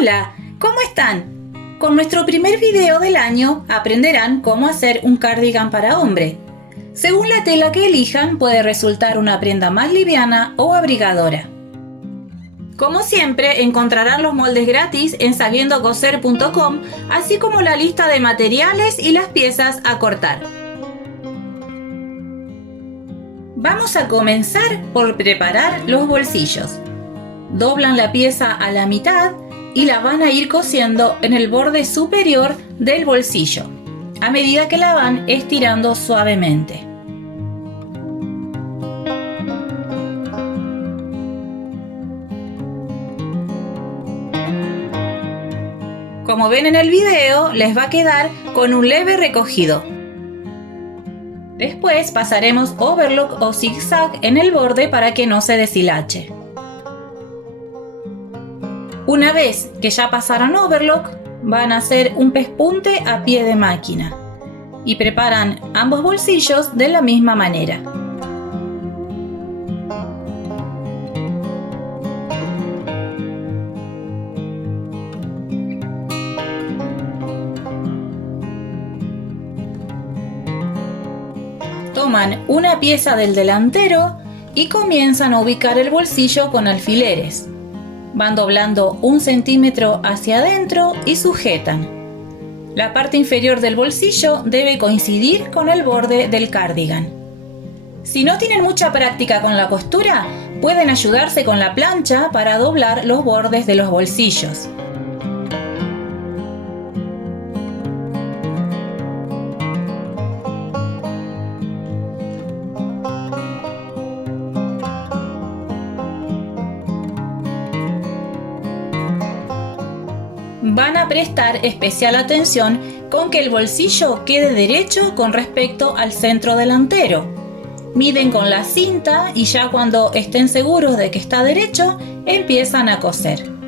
Hola, ¿cómo están? Con nuestro primer video del año aprenderán cómo hacer un cardigan para hombre. Según la tela que elijan, puede resultar una prenda más liviana o abrigadora. Como siempre, encontrarán los moldes gratis en sabiendocoser.com, así como la lista de materiales y las piezas a cortar. Vamos a comenzar por preparar los bolsillos. Doblan la pieza a la mitad y la van a ir cosiendo en el borde superior del bolsillo, a medida que la van estirando suavemente. Como ven en el video, les va a quedar con un leve recogido. Después pasaremos overlock o zigzag en el borde para que no se deshilache. Una vez que ya pasaron overlock, van a hacer un pespunte a pie de máquina y preparan ambos bolsillos de la misma manera. Toman una pieza del delantero y comienzan a ubicar el bolsillo con alfileres. Van doblando 1 centímetro hacia adentro y sujetan. La parte inferior del bolsillo debe coincidir con el borde del cardigan. Si no tienen mucha práctica con la costura, pueden ayudarse con la plancha para doblar los bordes de los bolsillos. Van a prestar especial atención con que el bolsillo quede derecho con respecto al centro delantero. Miden con la cinta y ya cuando estén seguros de que está derecho, empiezan a coser.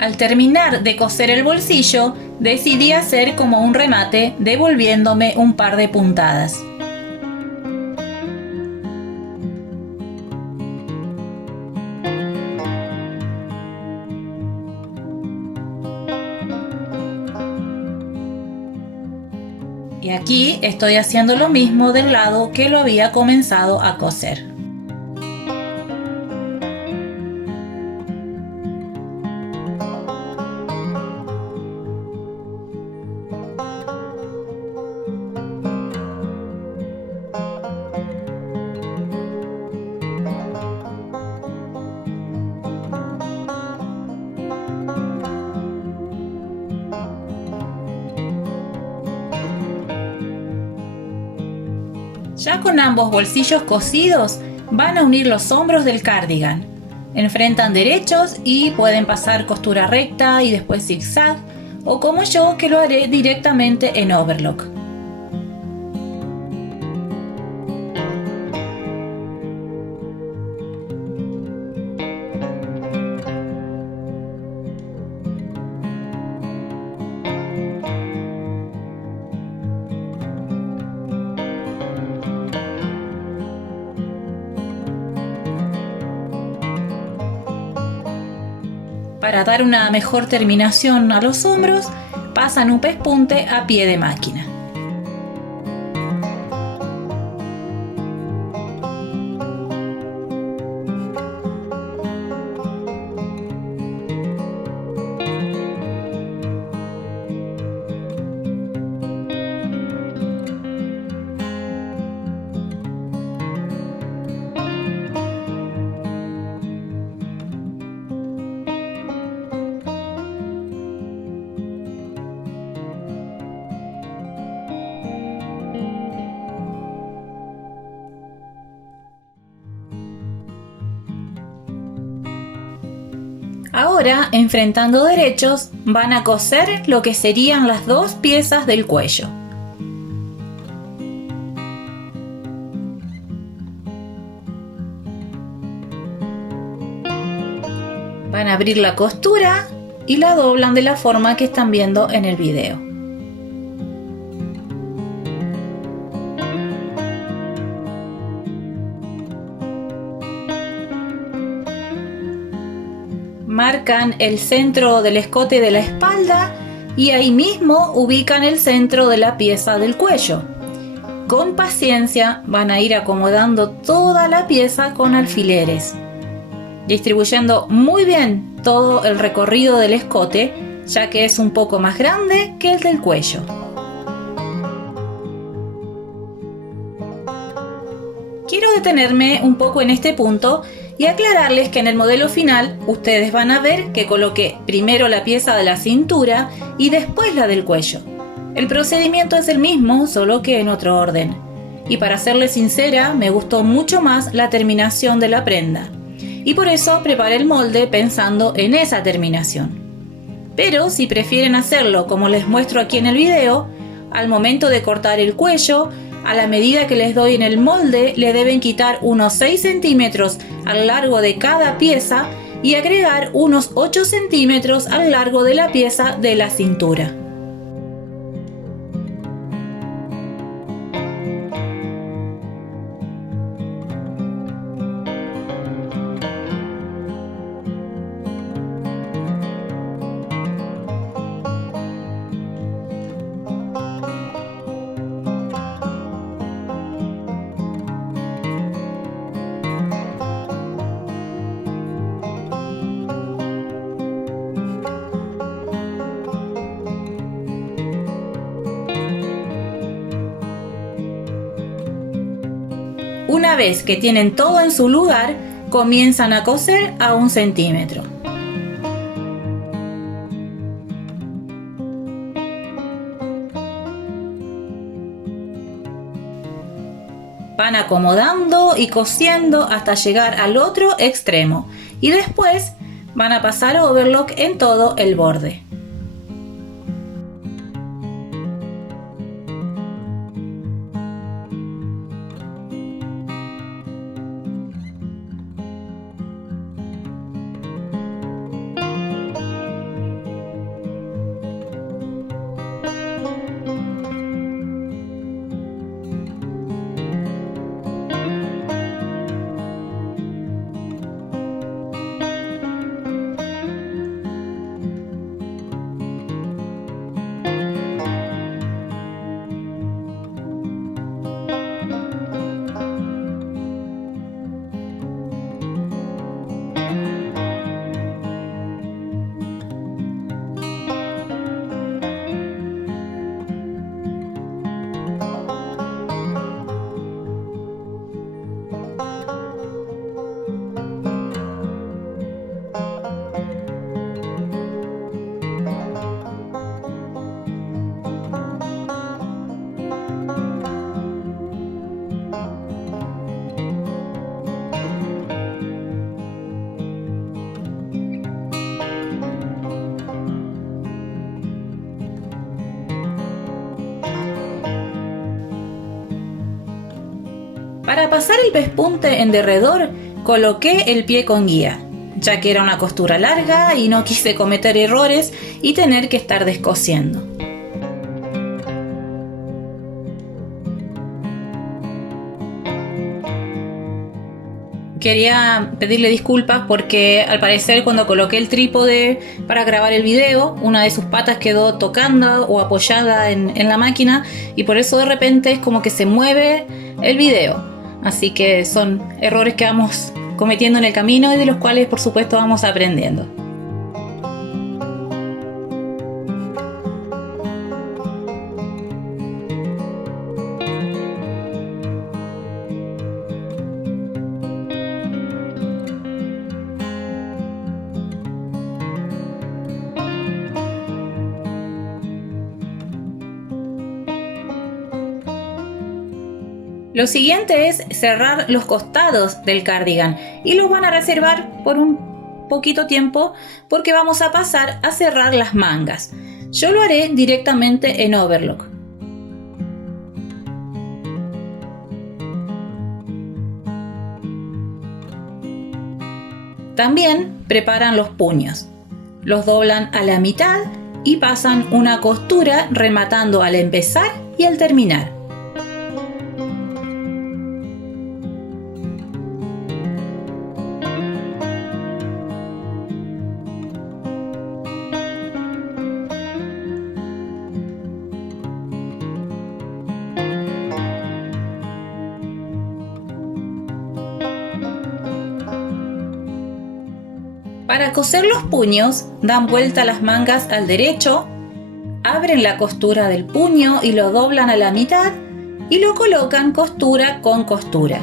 Al terminar de coser el bolsillo, decidí hacer como un remate devolviéndome un par de puntadas. Y aquí estoy haciendo lo mismo del lado que lo había comenzado a coser. Ya con ambos bolsillos cosidos, van a unir los hombros del cardigan. Enfrentan derechos y pueden pasar costura recta y después zigzag, o como yo, que lo haré directamente en overlock. Para dar una mejor terminación a los hombros, pasan un pespunte a pie de máquina. Ahora, enfrentando derechos, van a coser lo que serían las dos piezas del cuello. Van a abrir la costura y la doblan de la forma que están viendo en el video. Marcan el centro del escote de la espalda y ahí mismo ubican el centro de la pieza del cuello. Con paciencia van a ir acomodando toda la pieza con alfileres, distribuyendo muy bien todo el recorrido del escote, ya que es un poco más grande que el del cuello. Quiero detenerme un poco en este punto y aclararles que en el modelo final ustedes van a ver que coloqué primero la pieza de la cintura y después la del cuello. El procedimiento es el mismo, solo que en otro orden. Y para serles sincera, me gustó mucho más la terminación de la prenda. Y por eso preparé el molde pensando en esa terminación. Pero si prefieren hacerlo como les muestro aquí en el video, al momento de cortar el cuello, a la medida que les doy en el molde, le deben quitar unos 6 centímetros al largo de cada pieza y agregar unos 8 centímetros al largo de la pieza de la cintura. Una vez que tienen todo en su lugar, comienzan a coser a 1 centímetro. Van acomodando y cosiendo hasta llegar al otro extremo y después van a pasar overlock en todo el borde. Para pasar el pespunte en derredor, coloqué el pie con guía, ya que era una costura larga y no quise cometer errores y tener que estar descosiendo. Quería pedirle disculpas porque al parecer cuando coloqué el trípode para grabar el video, una de sus patas quedó tocando o apoyada en la máquina y por eso de repente es como que se mueve el video. Así que son errores que vamos cometiendo en el camino y de los cuales por supuesto vamos aprendiendo. Lo siguiente es cerrar los costados del cardigan y los van a reservar por un poquito tiempo porque vamos a pasar a cerrar las mangas. Yo lo haré directamente en Overlock. También preparan los puños. Los doblan a la mitad y pasan una costura rematando al empezar y al terminar. Para coser los puños, dan vuelta las mangas al derecho, abren la costura del puño y lo doblan a la mitad y lo colocan costura con costura.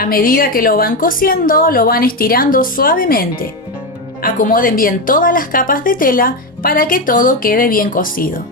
A medida que lo van cosiendo, lo van estirando suavemente. Acomoden bien todas las capas de tela para que todo quede bien cosido.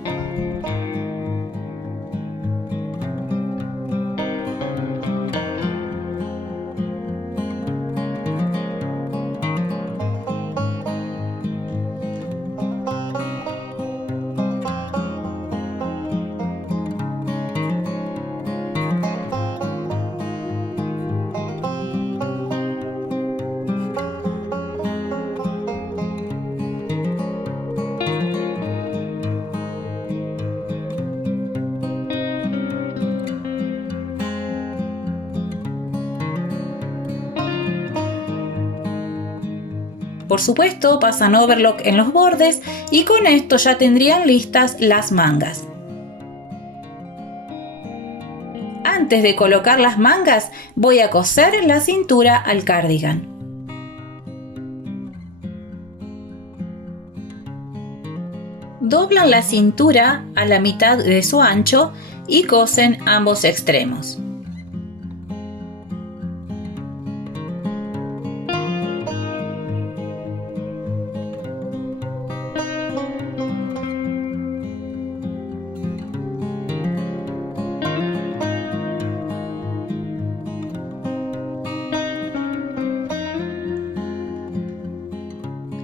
Por supuesto, pasan overlock en los bordes y con esto ya tendrían listas las mangas. Antes de colocar las mangas, voy a coser la cintura al cardigan. Doblan la cintura a la mitad de su ancho y cosen ambos extremos.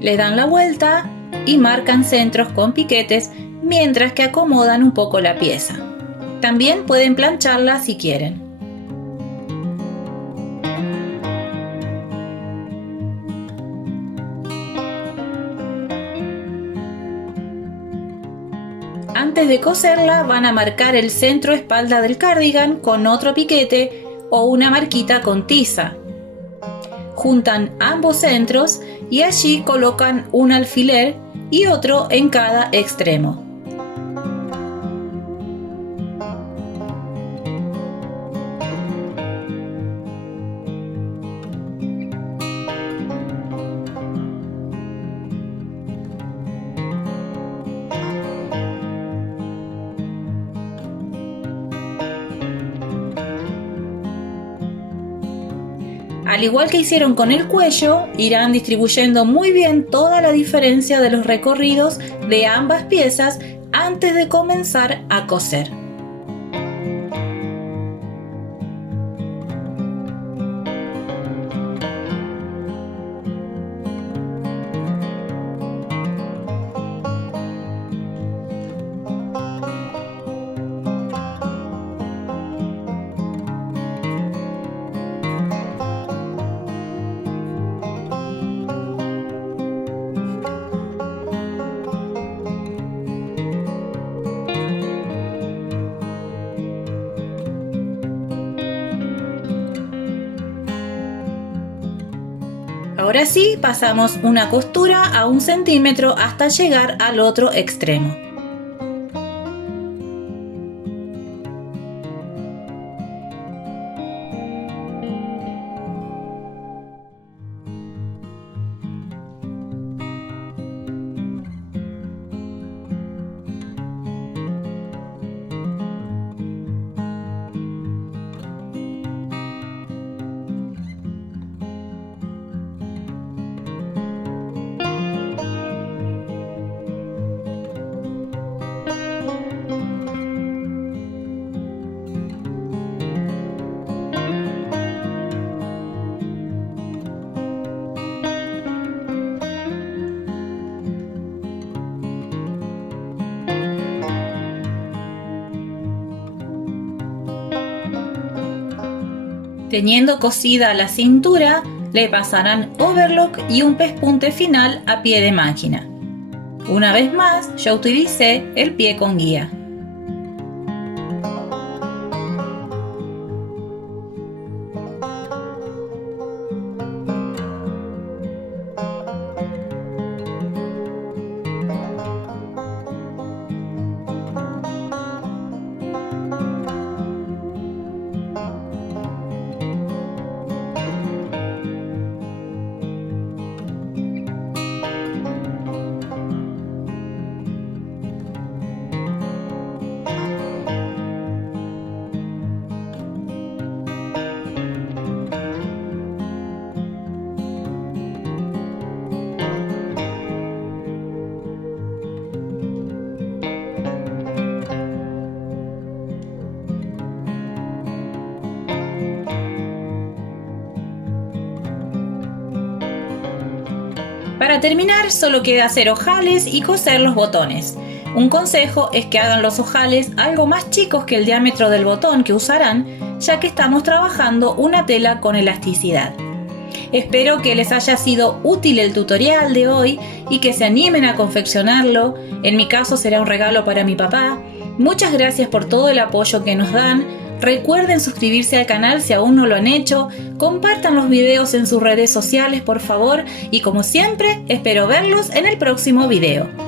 Le dan la vuelta y marcan centros con piquetes mientras que acomodan un poco la pieza. También pueden plancharla si quieren. Antes de coserla van a marcar el centro espalda del cardigan con otro piquete o una marquita con tiza. Juntan ambos centros y allí colocan un alfiler y otro en cada extremo. Al igual que hicieron con el cuello, irán distribuyendo muy bien toda la diferencia de los recorridos de ambas piezas antes de comenzar a coser. Ahora sí, pasamos una costura a 1 centímetro hasta llegar al otro extremo. Teniendo cosida la cintura, le pasarán overlock y un pespunte final a pie de máquina. Una vez más, yo utilicé el pie con guía. Para terminar, solo queda hacer ojales y coser los botones. Un consejo es que hagan los ojales algo más chicos que el diámetro del botón que usarán, ya que estamos trabajando una tela con elasticidad. Espero que les haya sido útil el tutorial de hoy y que se animen a confeccionarlo. En mi caso será un regalo para mi papá. Muchas gracias por todo el apoyo que nos dan. Recuerden suscribirse al canal si aún no lo han hecho, compartan los videos en sus redes sociales por favor y como siempre espero verlos en el próximo video.